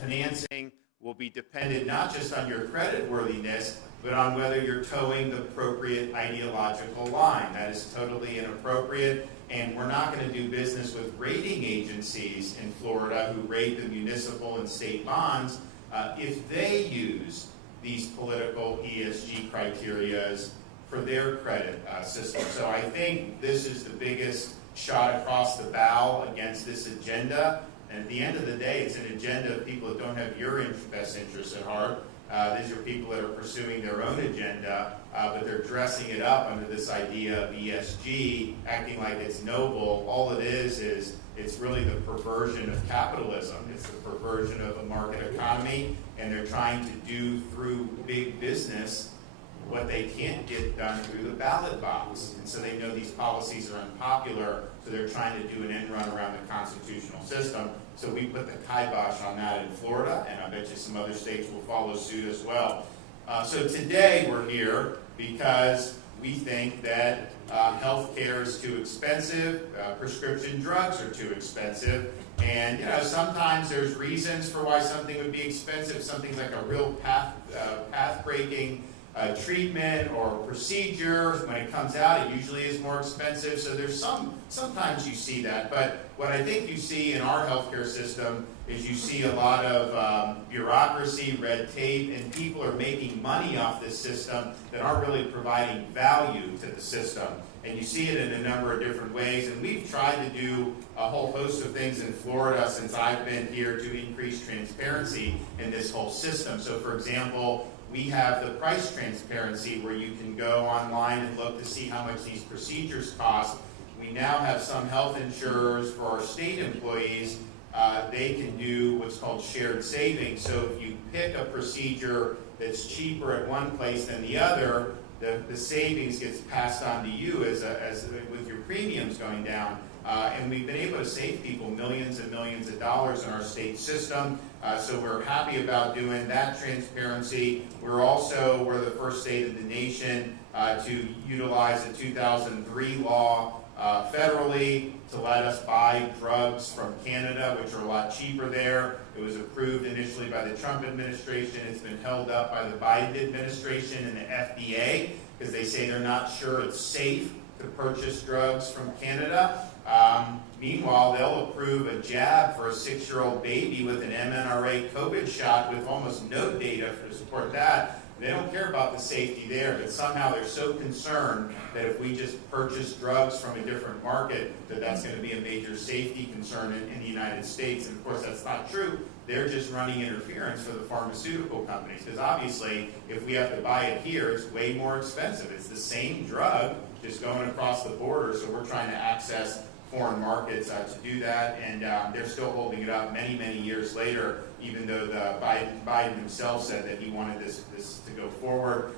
financing will be dependent not just on your credit worthiness, but on whether you're towing the appropriate ideological line. That is totally inappropriate, and we're not going to do business with rating agencies in Florida who rate the municipal and state bonds if they use these political ESG criterias for their credit system. So I think this is the biggest shot across the bow against this agenda. And at the end of the day, it's an agenda of people that don't have your best interests at heart. These are people that are pursuing their own agenda, but they're dressing it up under this idea of ESG, acting like it's noble. All it is it's really the perversion of capitalism. It's the perversion of a market economy, and they're trying to do through big business what they can't get done through the ballot box. And so they know these policies are unpopular, so they're trying to do an end run around the constitutional system. So we put the kibosh on that in Florida, and I bet you some other states will follow suit as well. So today we're here because we think that health care is too expensive, prescription drugs are too expensive, and sometimes there's reasons for why something would be expensive. Something's like a real path-breaking treatment or procedure. When it comes out, it usually is more expensive. So there's sometimes you see that. But what I think you see in our healthcare system is you see a lot of bureaucracy, red tape, and people are making money off this system that aren't really providing value to the system. And you see it in a number of different ways. And we've tried to do a whole host of things in Florida since I've been here to increase transparency in this whole system. So for example, we have the price transparency where you can go online and look to see how much these procedures cost. We now have some health insurers for our state employees. They can do what's called shared savings. So if you pick a procedure that's cheaper at one place than the other, the savings gets passed on to you as with your premiums going down. And we've been able to save people millions and millions of dollars in our state system. So we're happy about doing that transparency. We're the first state in the nation to utilize the 2003 law federally to let us buy drugs from Canada, which are a lot cheaper there. It was approved initially by the Trump administration. It's been held up by the Biden administration and the FDA because they say they're not sure it's safe to purchase drugs from Canada. Meanwhile, they'll approve a jab for a 6-year-old baby with an mRNA COVID shot with almost no data to support that. They don't care about the safety there, but somehow they're so concerned that if we just purchase drugs from a different market, that's going to be a major safety concern in the United States. And of course, that's not true. They're just running interference for the pharmaceutical companies, because obviously, if we have to buy it here, it's way more expensive. It's the same drug, just going across the border, so we're trying to access foreign markets to do that, and they're still holding it up many, many years later, even though Biden himself said that he wanted this to go forward.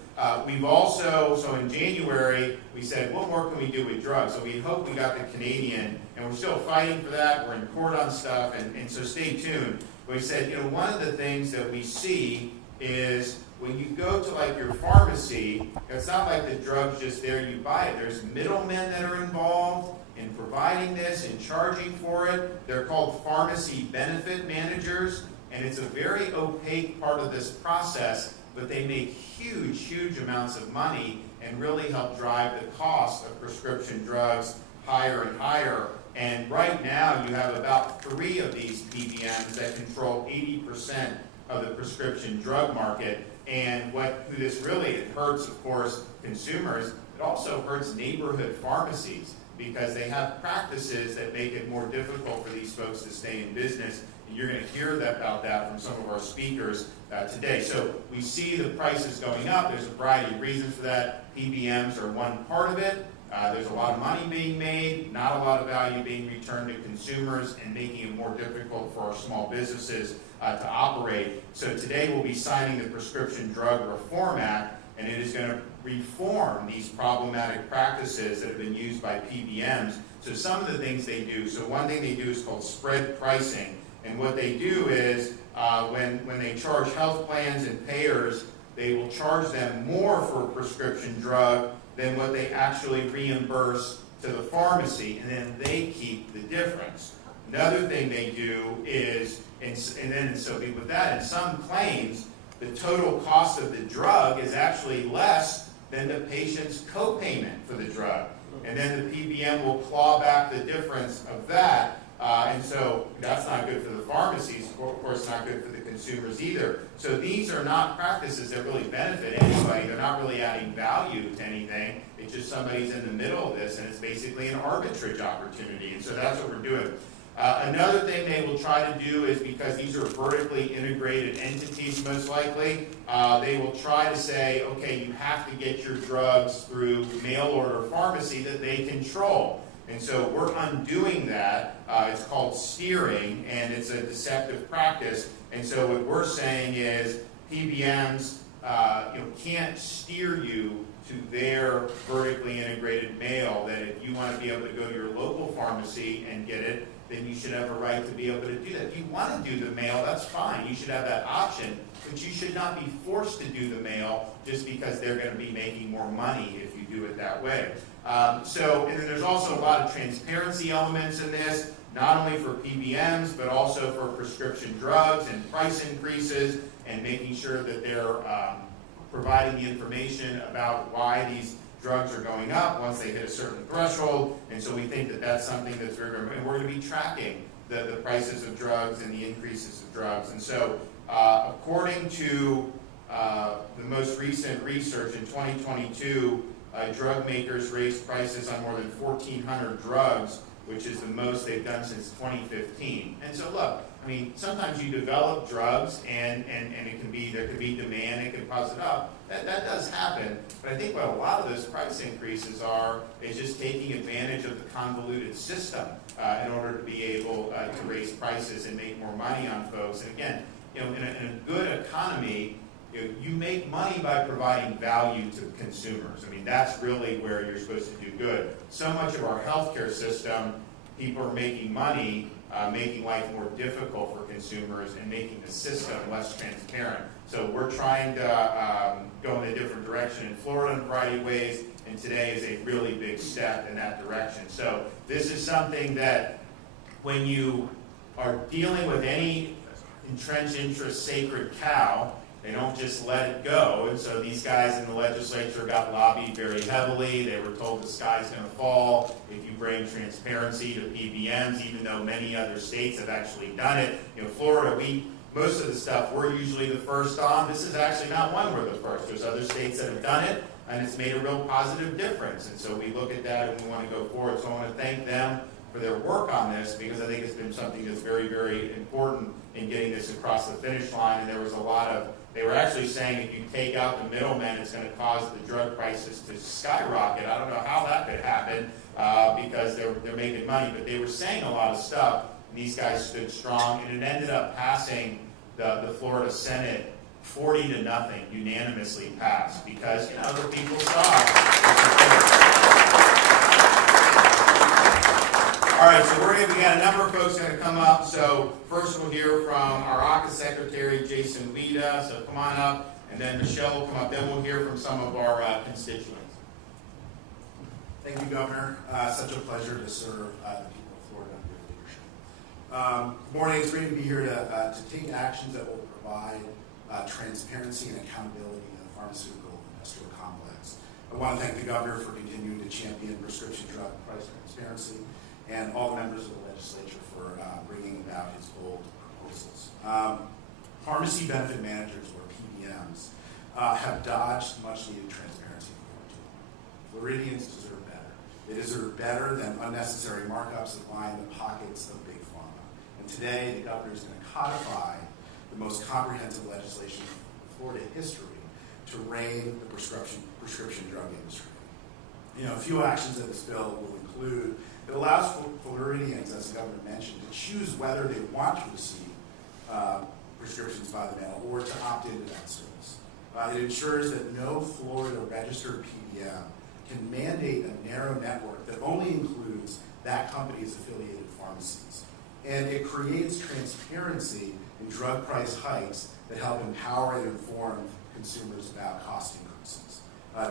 We've also, so in January, we said, what more can we do with drugs? So we hope we got the Canadian, and we're still fighting for that. We're in court on stuff, and so stay tuned. We said, one of the things that we see is when you go to like your pharmacy, it's not like the drug's just there, you buy it. There's middlemen that are involved in providing this and charging for it. They're called pharmacy benefit managers, and it's a very opaque part of this process, but they make huge, huge amounts of money and really help drive the cost of prescription drugs higher and higher. And right now, you have about 3 of these PBMs that control 80% of the prescription drug market. And who this really, it hurts, of course, consumers. It also hurts neighborhood pharmacies, because they have practices that make it more difficult for these folks to stay in business. And you're going to hear about that from some of our speakers today. So we see the prices going up. There's a variety of reasons for that. PBMs are one part of it. There's a lot of money being made, not a lot of value being returned to consumers, and making it more difficult for our small businesses to operate. So today we'll be signing the Prescription Drug Reform Act, and it is going to reform these problematic practices that have been used by PBMs. So some of the things they do, so one thing they do is called spread pricing. And what they do is when they charge health plans and payers, they will charge them more for a prescription drug than what they actually reimburse to the pharmacy, and then they keep the difference. Another thing they do is And so with that, in some claims, the total cost of the drug is actually less than the patient's co-payment for the drug. And then the PBM will claw back the difference of that. And so that's not good for the pharmacies, of course not good for the consumers either. So these are not practices that really benefit anybody. They're not really adding value to anything. It's just somebody's in the middle of this, and it's basically an arbitrage opportunity. And so that's what we're doing. Another thing they will try to do is, because these are vertically integrated entities most likely, they will try to say, okay, you have to get your drugs through mail order pharmacy that they control. And so we're undoing that. It's called steering, and it's a deceptive practice. And so what we're saying is PBMs can't steer you to their vertically integrated mail, that if you want to be able to go to your local pharmacy and get it, then you should have a right to be able to do that. If you want to do the mail, that's fine. You should have that option. But you should not be forced to do the mail just because they're going to be making more money if you do it that way. And then there's also a lot of transparency elements in this, not only for PBMs, but also for prescription drugs and price increases, and making sure that they're providing the information about why these drugs are going up once they hit a certain threshold. And so we think that that's something that's very, and we're going to be tracking the prices of drugs and the increases of drugs. And so according to the most recent research in 2022, drug makers raised prices on more than 1,400 drugs, which is the most they've done since 2015. And so look, I mean, sometimes you develop drugs and it can be, there could be demand, it can buzz it up. That does happen. But I think what a lot of those price increases is just taking advantage of the convoluted system in order to be able to raise prices and make more money on folks. And again, in a good economy, you make money by providing value to consumers. I mean, that's really where you're supposed to do good. So much of our healthcare system, people are making money, making life more difficult for consumers and making the system less transparent. So we're trying to go in a different direction in Florida in a variety of ways, and today is a really big step in that direction. So this is something that when you are dealing with any entrenched interest sacred cow, they don't just let it go. And so these guys in the legislature got lobbied very heavily. They were told the sky's going to fall if you bring transparency to PBMs, even though many other states have actually done it. Florida, most of the stuff we're usually the first on. This is actually not one we're the first. There's other states that have done it, and it's made a real positive difference. And so we look at that and we want to go forward. So I want to thank them for their work on this, because I think it's been something that's very, very important in getting this across the finish line. And there was a lot of, they were actually saying if you take out the middlemen, it's going to cause the drug prices to skyrocket. I don't know how that could happen because they're making money, but they were saying a lot of stuff, and these guys stood strong, and it ended up passing the Florida Senate 40-0, unanimously passed, because the people saw it. All right, so we got a number of folks going to come up. So first we'll hear from our ACA Secretary, Jason Weida. So come on up, and then Michelle will come up. Then we'll hear from some of our constituents. Thank you, Governor. Such a pleasure to serve the people of Florida under your leadership. Good morning. It's great to be here to take actions that will provide transparency and accountability in the pharmaceutical industrial complex. I want to thank the Governor for continuing to champion prescription drug price transparency, and all the members of the legislature for bringing about his bold proposals. Pharmacy benefit managers, or PBMs, have dodged much needed transparency for too long. Floridians deserve better. They deserve better than unnecessary markups that line the pockets of big pharma. And today, the Governor is going to codify the most comprehensive legislation in Florida history to rein the prescription drug industry. A few actions that this bill will include: it allows Floridians, as the Governor mentioned, to choose whether they want to receive prescriptions by the mail or to opt into that service. It ensures that no Florida registered PBM can mandate a narrow network that only includes that company's affiliated pharmacies. And it creates transparency in drug price hikes that help empower and inform consumers about cost increases.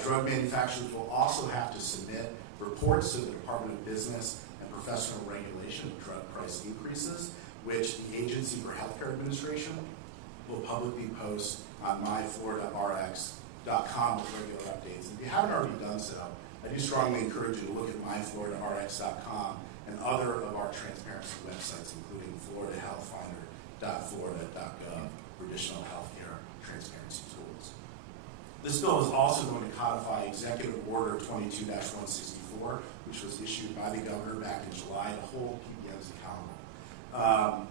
Drug manufacturers will also have to submit reports to the Department of Business and Professional Regulation of drug price increases, which the Agency for Healthcare Administration will publicly post on myfloриdarx.com with regular updates. If you haven't already done so, I do strongly encourage you to look at myfloриdarx.com and other of our transparency websites, including floridahealthfinder.florida.gov for additional healthcare transparency tools. This bill is also going to codify Executive Order 22-164, which was issued by the governor back in July to hold PBMs accountable.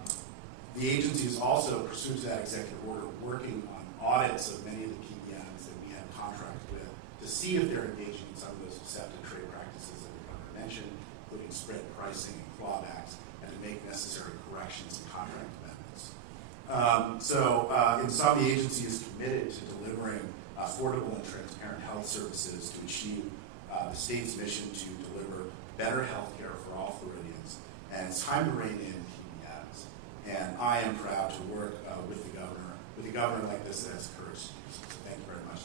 The agency is also, pursuant to that executive order, working on audits of many of the PBMs that we have contracted with to see if they're engaging in some of those deceptive trade practices that the governor mentioned, including spread pricing and clawbacks, and to make necessary corrections and contract amendments. In sum, the agency is committed to delivering affordable and transparent health services to achieve the state's mission to deliver better health care for all Floridians. And it's time to rein in PBMs. And I am proud to work with the governor like this that has courage to do so. So thank you very much.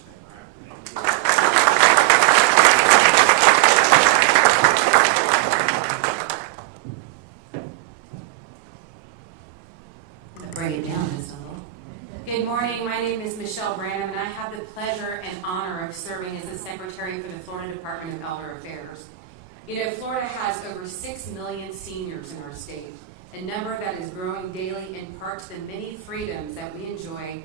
Break it down just a little. Good morning. My name is Michelle Branham, and I have the pleasure and honor of serving as the Secretary for the Florida Department of Elder Affairs. You know, Florida has over 6 million seniors in our state, a number that is growing daily in part to the many freedoms that we enjoy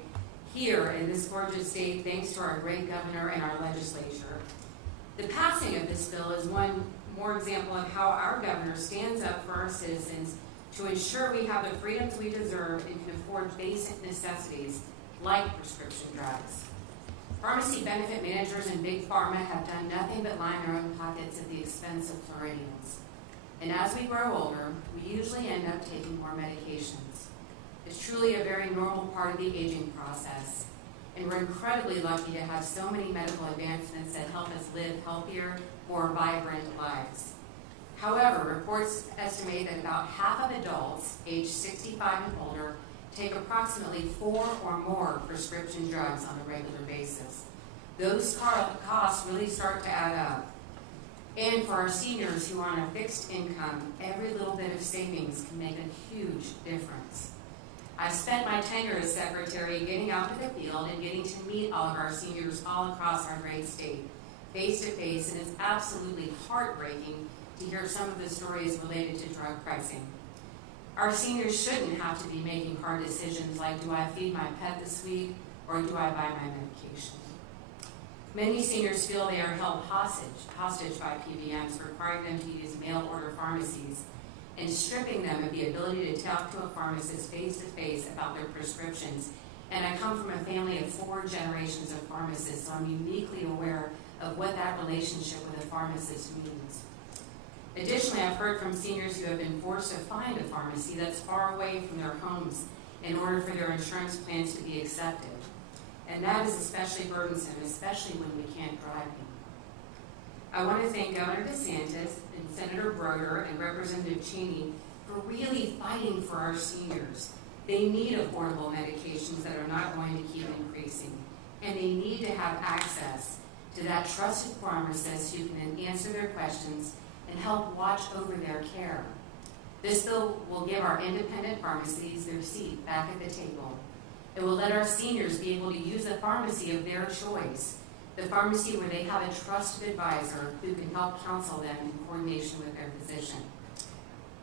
here in this gorgeous state thanks to our great governor and our legislature. The passing of this bill is one more example of how our governor stands up for our citizens to ensure we have the freedoms we deserve and can afford basic necessities like prescription drugs. Pharmacy benefit managers and Big Pharma have done nothing but line their own pockets at the expense of Floridians. And as we grow older, we usually end up taking more medications. It's truly a very normal part of the aging process, and we're incredibly lucky to have so many medical advancements that help us live healthier, more vibrant lives. However, reports estimate that about half of adults aged 65 and older take approximately 4 or more prescription drugs on a regular basis. Those costs really start to add up. And for our seniors who are on a fixed income, every little bit of savings can make a huge difference. I've spent my tenure as secretary getting out to the field and getting to meet all of our seniors all across our great state, face to face, and it's absolutely heartbreaking to hear some of the stories related to drug pricing. Our seniors shouldn't have to be making hard decisions like, do I feed my pet this week or do I buy my medication? Many seniors feel they are held hostage by PBMs, requiring them to use mail order pharmacies and stripping them of the ability to talk to a pharmacist face-to-face about their prescriptions. And I come from a family of 4 generations of pharmacists, so I'm uniquely aware of what that relationship with a pharmacist means. Additionally, I've heard from seniors who have been forced to find a pharmacy that's far away from their homes in order for their insurance plans to be accepted. And that is especially burdensome, especially when we can't drive anymore. I want to thank Governor DeSantis and Senator Broder and Representative Cheney for really fighting for our seniors. They need affordable medications that are not going to keep increasing. And they need to have access to that trusted pharmacist who can answer their questions and help watch over their care. This bill will give our independent pharmacies their seat back at the table. It will let our seniors be able to use a pharmacy of their choice, the pharmacy where they have a trusted advisor who can help counsel them in coordination with their physician.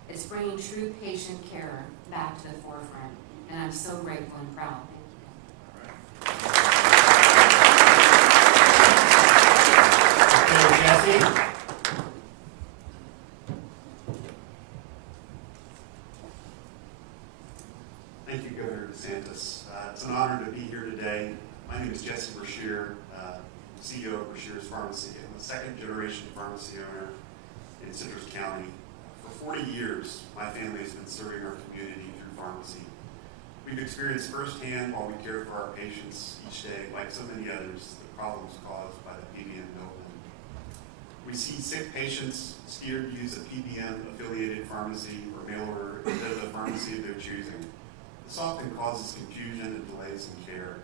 It's bringing true patient care back to the forefront, and I'm so grateful and proud. Thank you. Jesse? Thank you, Governor DeSantis. It's an honor to be here today. My name is Jesse Brashear, CEO of Brashear's Pharmacy. I'm a second-generation pharmacy owner in Citrus County. For 40 years, my family has been serving our community through pharmacy. We've experienced firsthand while we care for our patients each day, like so many others, the problems caused by the PBM middlemen. We see sick patients scared to use a PBM-affiliated pharmacy or mail order instead of the pharmacy of their choosing. This often causes confusion and delays in care.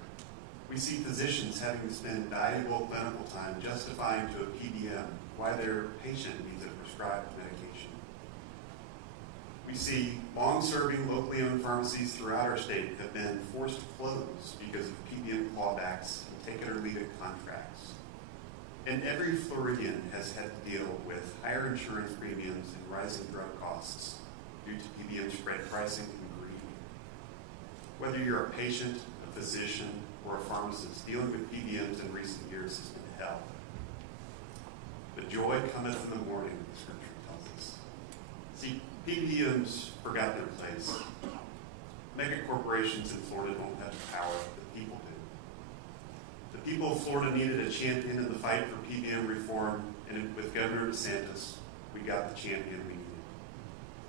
We see physicians having to spend valuable clinical time justifying to a PBM why their patient needs a prescribed medication. We We see long-serving, locally owned pharmacies throughout our state have been forced to close because of PBM clawbacks and take-it-or-leave-it contracts. And every Floridian has had to deal with higher insurance premiums and rising drug costs due to PBM spread pricing and greed. Whether you're a patient, a physician, or a pharmacist, dealing with PBMs in recent years has been hell. But joy cometh in the morning, the scripture tells us. See, PBMs forgot their place. Mega corporations in Florida don't have the power that people do. The people of Florida needed a champion in the fight for PBM reform, and with Governor DeSantis, we got the champion we needed.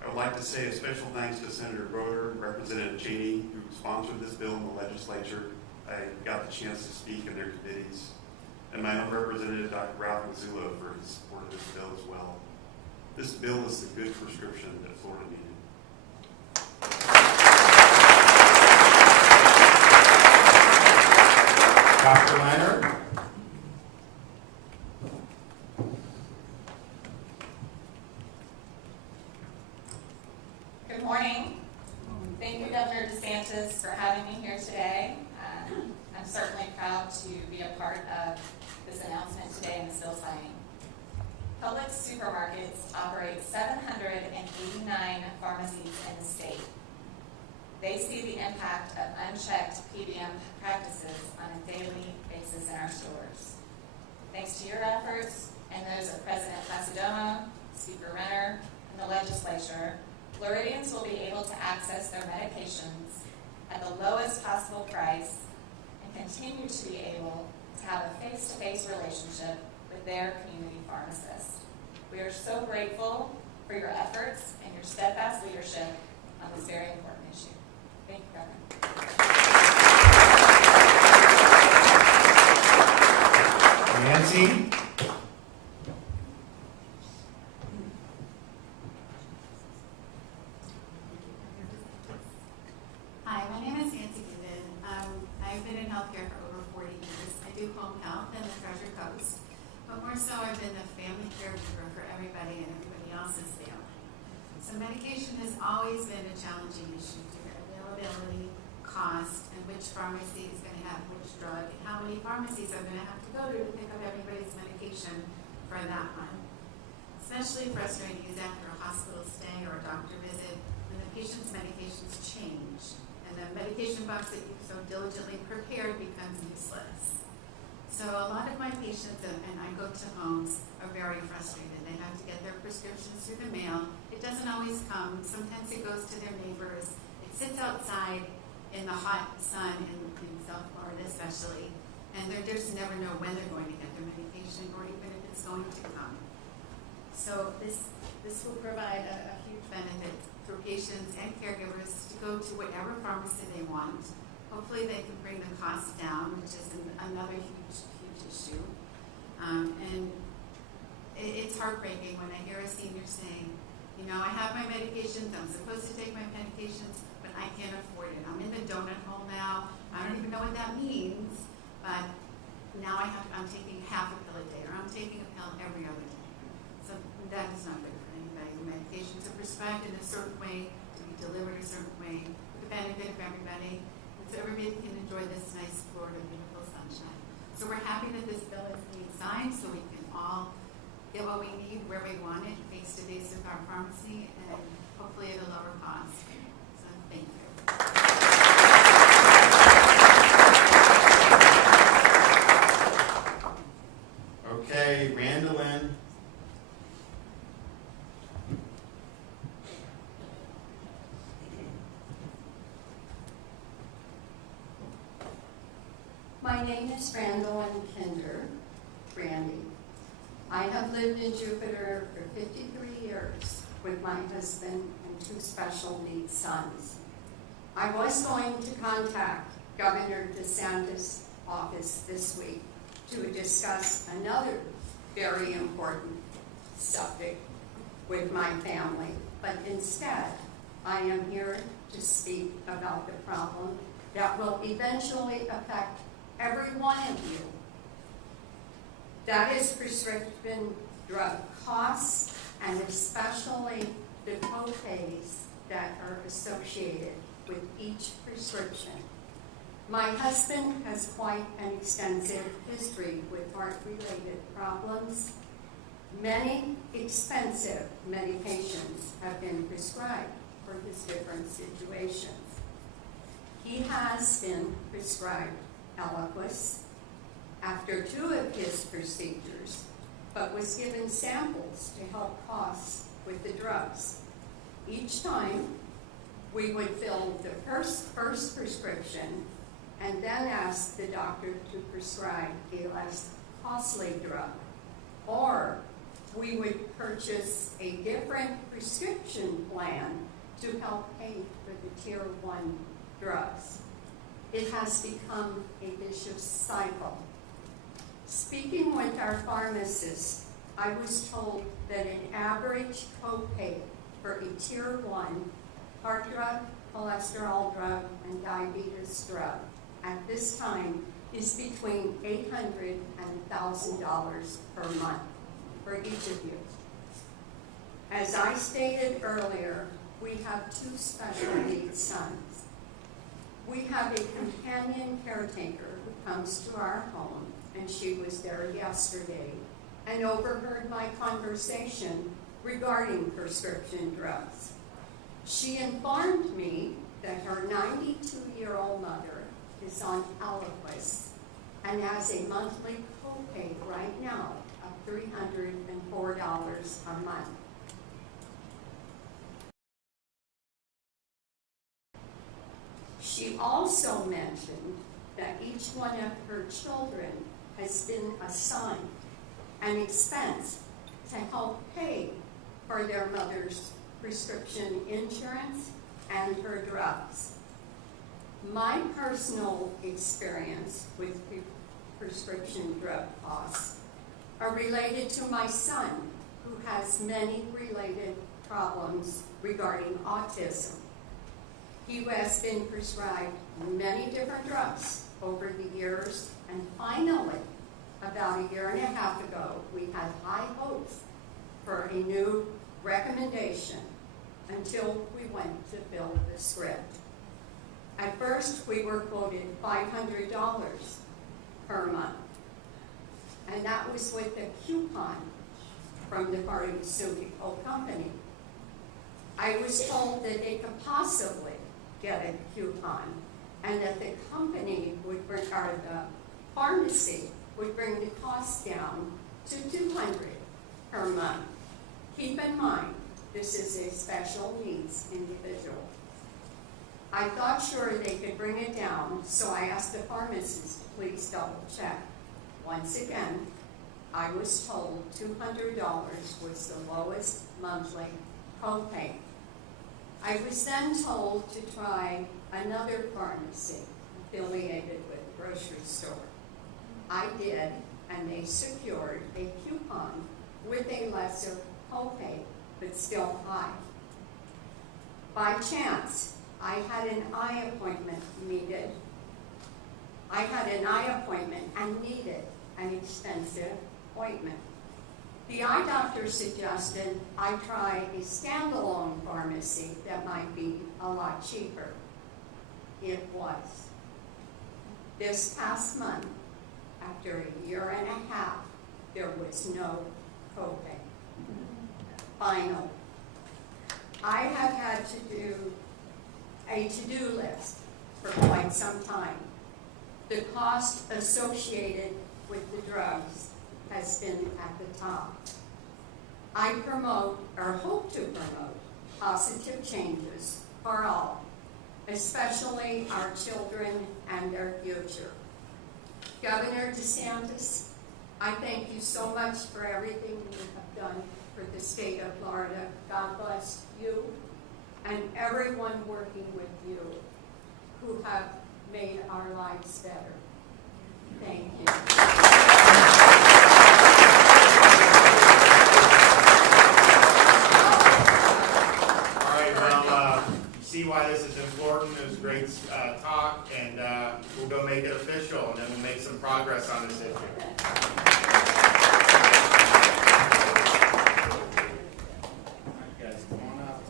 I would like to say a special thanks to Senator Broder and Representative Cheney, who sponsored this bill in the legislature. I got the chance to speak in their committees. And my own representative, Dr. Ralph Mazzullo, for his support of this bill as well. This bill is the good prescription that Florida needed. Dr. Leonard? Good morning. Thank you, Governor DeSantis, for having me here today. I'm certainly proud to be a part of this announcement today in this bill signing. Public supermarkets operate 789 pharmacies in the state. They see the impact of unchecked PBM practices on a daily basis in our stores. Thanks to your efforts and those of President Placidomo, Speaker Renner, and the legislature, Floridians will be able to access their medications at the lowest possible price and continue to be able to have a face-to-face relationship with their community pharmacist. We are so grateful for your efforts and your steadfast leadership on this very important issue. Thank you, Governor. Nancy? Hi, my name is Nancy Given. I've been in healthcare for over 40 years. I do home health in the Treasure Coast, but more so I've been the family caregiver for everybody and everybody else's family. So medication has always been a challenging issue due to availability, cost, and which pharmacy is going to have which drug, and how many pharmacies I'm going to have to go to pick up everybody's medication for that one. Especially frustrating is after a hospital stay or a doctor visit when the patient's medications change and the medication box that you so diligently prepared becomes useless. So a lot of my patients, and I go to homes, are very frustrated. They have to get their prescriptions through the mail. It doesn't always come. Sometimes it goes to their neighbors. It sits outside in the hot sun in South Florida especially, and they just never know when they're going to get their medication or even if it's going to come. So this will provide a huge benefit for patients and caregivers to go to whatever pharmacy they want. Hopefully they can bring the cost down, which is another huge issue. And it's heartbreaking when I hear a senior saying, you know, I have my medications, I'm supposed to take my medications, but I can't afford it. I'm in the donut hole now. I don't even know what that means, but now I'm taking half a pill a day, or I'm taking a pill every other day. So that is not good for anybody. The medications are prescribed in a certain way, to be delivered a certain way, for the benefit of everybody, and so everybody can enjoy this nice Florida beautiful sunshine. So we're happy that this bill is being signed, so we can all get what we need where we want it, face to face with our pharmacy, and hopefully at a lower cost. So thank you. Okay, Randolyn. My name is Randolyn Kinder, Randy. I have lived in Jupiter for 53 years with my husband and 2 special needs sons. I was going to contact Governor DeSantis' office this week to discuss another very important subject with my family, but instead I am here to speak about the problem that will eventually affect every one of you. That is prescription drug costs, and especially the co-pays that are associated with each prescription. My husband has quite an extensive history with heart-related problems. Many expensive medications have been prescribed for his different situations. He has been prescribed Eliquis after 2 of his procedures, but was given samples to help costs with the drugs. Each time, we would fill the first prescription and then ask the doctor to prescribe a less costly drug. Or we would purchase a different prescription plan to help pay for the Tier 1 drugs. It has become a vicious cycle. Speaking with our pharmacist, I was told that an average copay for a Tier 1 heart drug, cholesterol drug, and diabetes drug at this time is between $800 and $1,000 per month for each of you. As I stated earlier, we have 2 special needs sons. We have a companion caretaker who comes to our home, and she was there yesterday and overheard my conversation regarding prescription drugs. She informed me that her 92-year-old mother is on Eliquis and has a monthly copay right now of $304 a month. She also mentioned that each one of her children has been assigned an expense to help pay for their mother's prescription insurance and her drugs. My personal experience with prescription drug costs are related to my son, who has many related problems regarding autism. He has been prescribed many different drugs over the years, and finally, about 1.5 years ago, we had high hopes for a new recommendation until we went to fill the script. At first, we were quoted $500 per month, and that was with a coupon from the pharmaceutical company. I was told that they could possibly get a coupon and that the company would bring, or the pharmacy would bring the cost down to $200 per month. Keep in mind, this is a special needs individual. I thought sure they could bring it down, so I asked the pharmacist to please double check. Once again, I was told $200 was the lowest monthly copay. I was then told to try another pharmacy affiliated with a grocery store. I did, and they secured a coupon with a lesser copay, but still high. By chance, I had an eye appointment and needed an expensive appointment. The eye doctor suggested I try a standalone pharmacy that might be a lot cheaper. It was. This past month, after 1.5 years, there was no copay. Finally, I have had to do a to-do list for quite some time. The cost associated with the drugs has been at the top. I promote, or hope to promote, positive changes for all, especially our children and their future. Governor DeSantis, I thank you so much for everything you have done for the state of Florida. God bless you and everyone working with you who have made our lives better. Thank you. All right, well, you see why this is important. It was great talk, and we'll go make it official, and then we'll make some progress on this issue. Guys, come on up.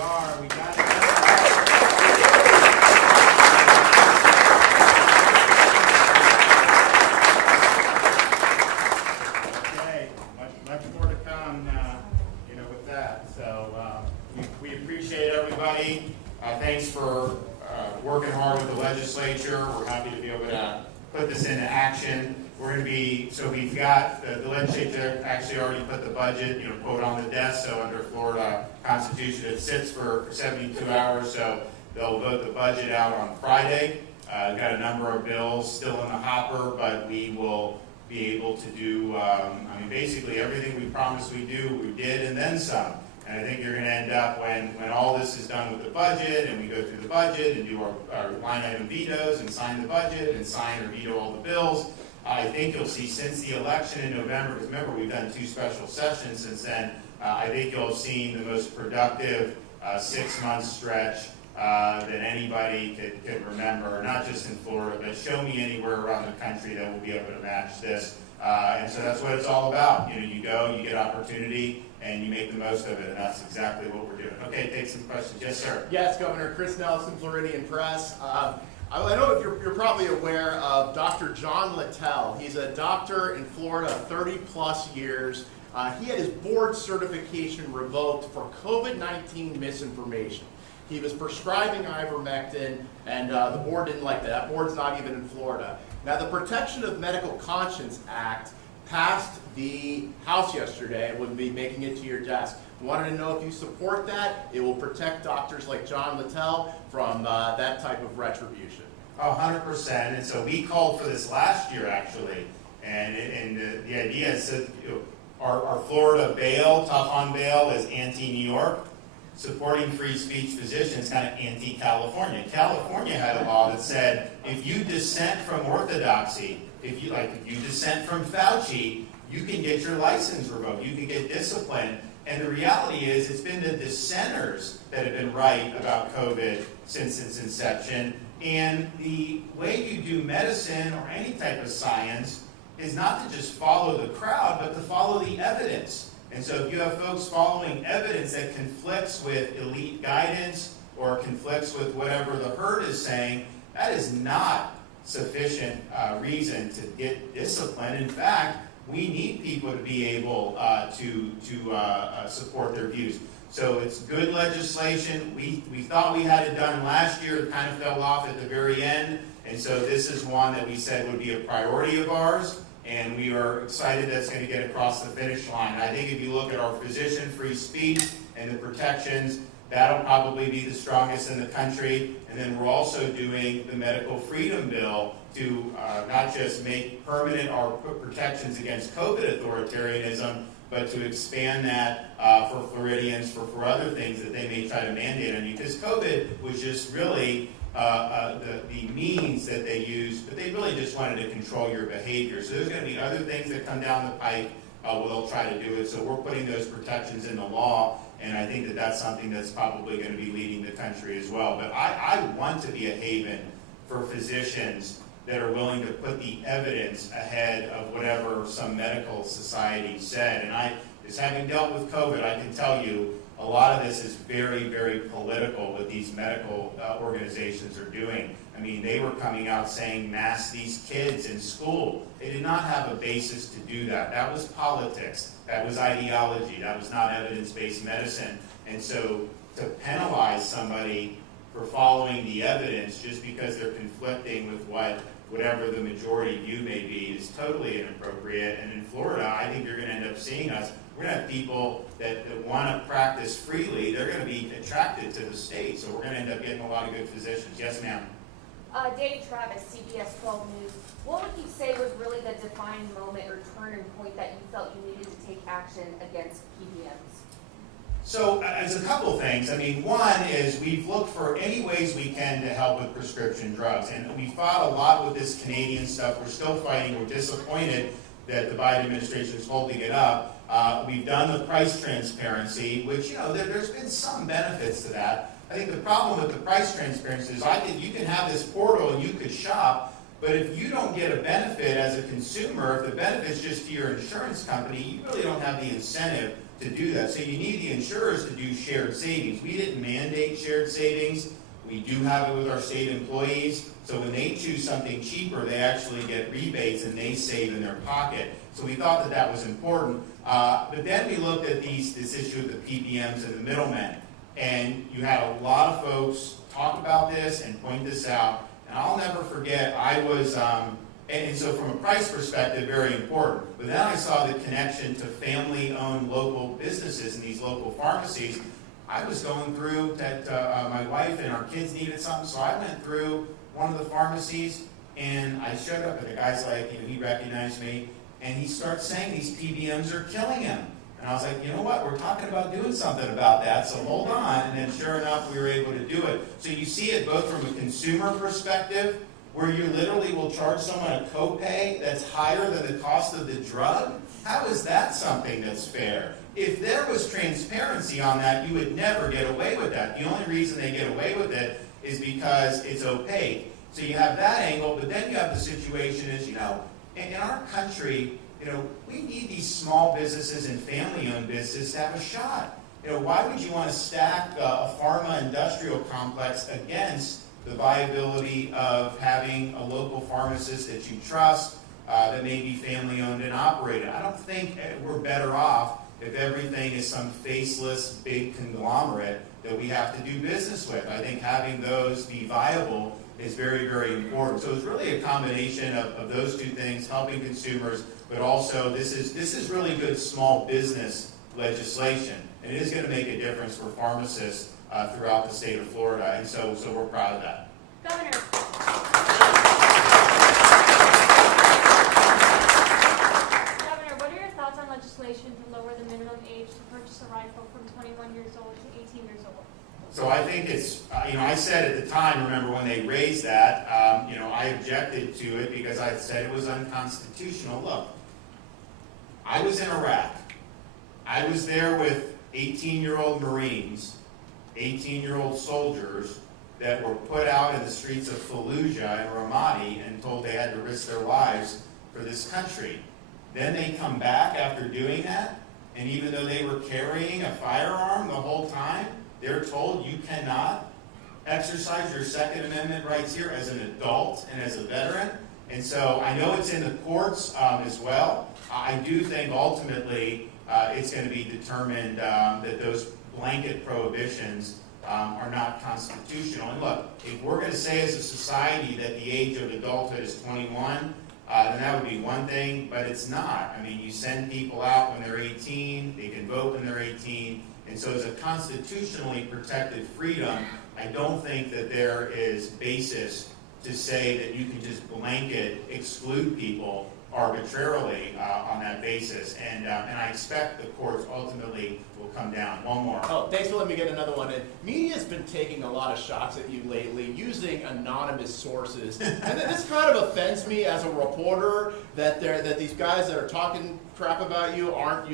are. We got it. Okay, much more to come, with that. So we appreciate everybody. Thanks for working hard with the legislature. We're happy to be able to put this into action. We've got, the legislature actually already put the budget, quote, on the desk. So under Florida Constitution, it sits for 72 hours. So they'll vote the budget out on Friday. We've got a number of bills still in the hopper, but we will be able to do, basically everything we promised we did, and then some. And I think you're going to end up, when all this is done with the budget, and we go through the budget and do our line item vetoes and sign the budget and sign or veto all the bills, I think you'll see since the election in November, because remember we've done 2 special sessions since then, I think you'll have seen the most productive 6-month stretch that anybody could remember, not just in Florida, but show me anywhere around the country that will be able to match this. And so that's what it's all about. You go, you get opportunity, and you make the most of it, and that's exactly what we're doing. Okay, take some questions. Yes, sir. Yes, Governor. Chris Nelson, Floridian Press. I know if you're probably aware of Dr. John Littell. He's a doctor in Florida, 30-plus years. He had his board certification revoked for COVID-19 misinformation. He was prescribing ivermectin, and the board didn't like that. That board's not even in Florida. Now, the Protection of Medical Conscience Act passed the House yesterday and will be making it to your desk. Wanted to know if you support that. It will protect doctors like John Littell from that type of retribution. 100%. And so we called for this last year, actually. And the idea is that our Florida bail, tough on bail, is anti-New York. Supporting free speech physicians, kind of anti-California. California had a law that said if you dissent from orthodoxy, if you dissent from Fauci, you can get your license revoked. You can get disciplined. And the reality is, it's been the dissenters that have been right about COVID since its inception. And the way you do medicine or any type of science is not to just follow the crowd, but to follow the evidence. And so if you have folks following evidence that conflicts with elite guidance or conflicts with whatever the herd is saying, that is not sufficient reason to get disciplined. In fact, we need people to be able to support their views. So it's good legislation. We thought we had it done last year. It kind of fell off at the very end. And so this is one that we said would be a priority of ours. And we are excited that it's going to get across the finish line. And I think if you look at our physician-free speech and the protections, that'll probably be the strongest in the country. And then we're also doing the medical freedom bill to not just make permanent our protections against COVID authoritarianism, but to expand that for Floridians, for other things that they may try to mandate on you. Because COVID was just really the means that they used, but they really just wanted to control your behavior. So there's going to be other things that come down the pipe where they'll try to do it. So we're putting those protections in the law, and I think that that's something that's probably going to be leading the country as well. But I want to be a haven for physicians that are willing to put the evidence ahead of whatever some medical society said. And just having dealt with COVID, I can tell you a lot of this is very, very political what these medical organizations are doing. I mean, they were coming out saying mask these kids in school. They did not have a basis to do that. That was politics. That was ideology. That was not evidence-based medicine. And so to penalize somebody for following the evidence just because they're conflicting with whatever the majority view may be is totally inappropriate. And in Florida, I think you're going to end up seeing us. We're going to have people that want to practice freely. They're going to be attracted to the state. So we're going to end up getting a lot of good physicians. Yes, ma'am. Danny Travis, CBS 12 News. What would you say was really the defining moment or turning point that you felt you needed to take action against PBMs? So as a couple of things, I mean, one is we've looked for any ways we can to help with prescription drugs. And we fought a lot with this Canadian stuff. We're still fighting. We're disappointed that the Biden administration is holding it up. We've done the price transparency, which, there's been some benefits to that. I think the problem with the price transparency is you can have this portal and you could shop, but if you don't get a benefit as a consumer, if the benefit's just to your insurance company, you really don't have the incentive to do that. So you need the insurers to do shared savings. We didn't mandate shared savings. We do have it with our state employees. So when they choose something cheaper, they actually get rebates and they save in their pocket. So we thought that that was important. But then we looked at this issue of the PBMs and the middlemen. And you had a lot of folks talk about this and point this out. And I'll never forget, I was, and so from a price perspective, very important. But then I saw the connection to family-owned local businesses and these local pharmacies. I was going through that, my wife and our kids needed something, so I went through one of the pharmacies, and I showed up, and the guy's like, he recognized me, and he starts saying these PBMs are killing him. And I was like, you know what, we're talking about doing something about that, so hold on. And then sure enough, we were able to do it. So you see it both from a consumer perspective, where you literally will charge someone a copay that's higher than the cost of the drug. How is that something that's fair? If there was transparency on that, you would never get away with that. The only reason they get away with it is because it's opaque. So you have that angle, but then you have the situation is, in our country, we need these small businesses and family-owned businesses to have a shot. Why would you want to stack a pharma industrial complex against the viability of having a local pharmacist that you trust, that may be family-owned and operated? I don't think we're better off if everything is some faceless big conglomerate that we have to do business with. I think having those be viable is very, very important. So it's really a combination of those two things, helping consumers, but also this is really good small business legislation. And it is going to make a difference for pharmacists throughout the state of Florida, and so we're proud of that. Governor. Governor, what are your thoughts on legislation to lower the minimum age to purchase a rifle from 21 years old to 18 years old? So I think it's, I said at the time, remember when they raised that, I objected to it because I said it was unconstitutional. Look, I was in Iraq. I was there with 18-year-old Marines, 18-year-old soldiers that were put out in the streets of Fallujah and Ramadi and told they had to risk their lives for this country. Then they come back after doing that, and even though they were carrying a firearm the whole time, they're told you cannot exercise your Second Amendment rights here as an adult and as a veteran. And so I know it's in the courts as well. I do think ultimately it's going to be determined that those blanket prohibitions are not constitutional. And look, if we're going to say as a society that the age of adulthood is 21, then that would be one thing, but it's not. I mean, you send people out when they're 18, they can vote when they're 18, and so as a constitutionally protected freedom, I don't think that there is basis to say that you can just blanket exclude people arbitrarily on that basis. And I expect the courts ultimately will come down. One more. Oh, thanks for letting me get another one in. Media's been taking a lot of shots at you lately using anonymous sources. And this kind of offends me as a reporter that these guys that are talking crap about you aren't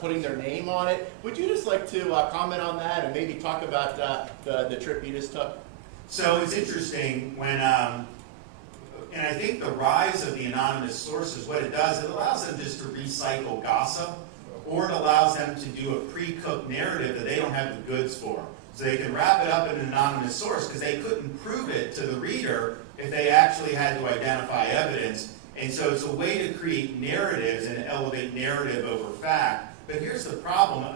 putting their name on it. Would you just like to comment on that and maybe talk about the trip you just took? So it's interesting when and I think the rise of the anonymous sources, what it does, it allows them just to recycle gossip, or it allows them to do a pre-cooked narrative that they don't have the goods for. So they can wrap it up in an anonymous source because they couldn't prove it to the reader if they actually had to identify evidence. And so it's a way to create narratives and elevate narrative over fact. But here's the problem.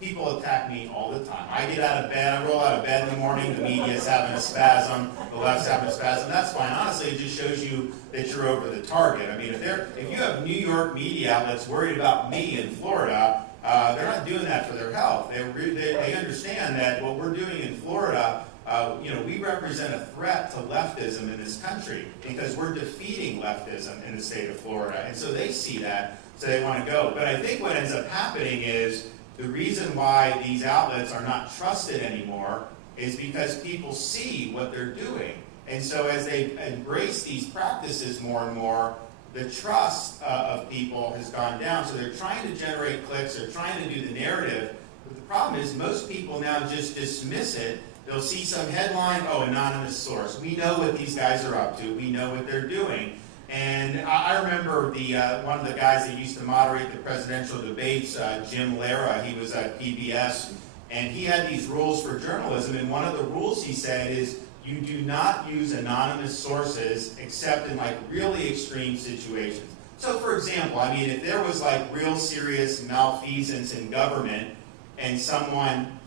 People attack me all the time. I get out of bed, I roll out of bed in the morning, the media's having a spasm, the left's having a spasm. That's fine. Honestly, it just shows you that you're over the target. I mean, if you have New York media outlets worried about me in Florida, they're not doing that for their health. They understand that what we're doing in Florida, we represent a threat to leftism in this country because we're defeating leftism in the state of Florida. And so they see that, so they want to go. But I think what ends up happening is the reason why these outlets are not trusted anymore is because people see what they're doing. And so as they embrace these practices more and more, the trust of people has gone down. So they're trying to generate clicks, they're trying to do the narrative. But the problem is most people now just dismiss it. They'll see some headline, oh, anonymous source. We know what these guys are up to. We know what they're doing. And I remember one of the guys that used to moderate the presidential debates, Jim Lara. He was at PBS, and he had these rules for journalism. And one of the rules he said is you do not use anonymous sources except in like really extreme situations. So, for example, I mean, if there was like real serious malfeasance in government, and someone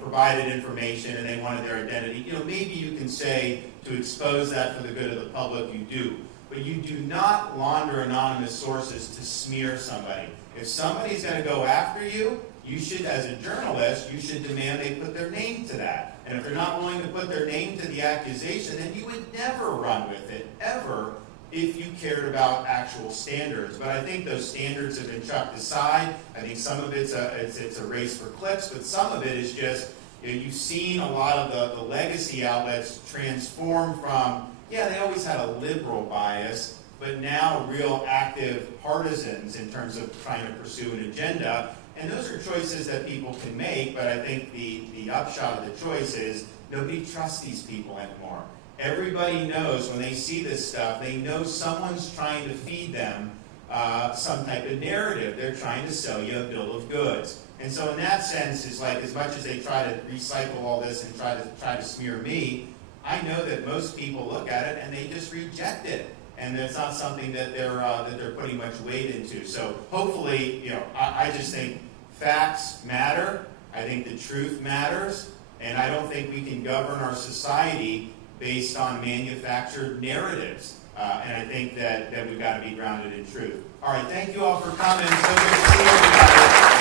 provided information and they wanted their identity, maybe you can say to expose that for the good of the public, you do. But you do not launder anonymous sources to smear somebody. If somebody's going to go after you, you should, as a journalist, you should demand they put their name to that. And if they're not willing to put their name to the accusation, then you would never run with it, ever, if you cared about actual standards. But I think those standards have been chucked aside. I think some of it's a race for clicks, but some of it is just, you've seen a lot of the legacy outlets transform from, they always had a liberal bias, but now real active partisans in terms of trying to pursue an agenda. And those are choices that people can make, but I think the upshot of the choice is nobody trusts these people anymore. Everybody knows when they see this stuff, they know someone's trying to feed them some type of narrative. They're trying to sell you a bill of goods. And so in that sense, it's like as much as they try to recycle all this and try to smear me, I know that most people look at it and they just reject it. And it's not something that they're putting much weight into. So hopefully, I just think facts matter. I think the truth matters. And I don't think we can govern our society based on manufactured narratives. And I think that we've got to be grounded in truth. All right, thank you all for coming. So good to see everybody.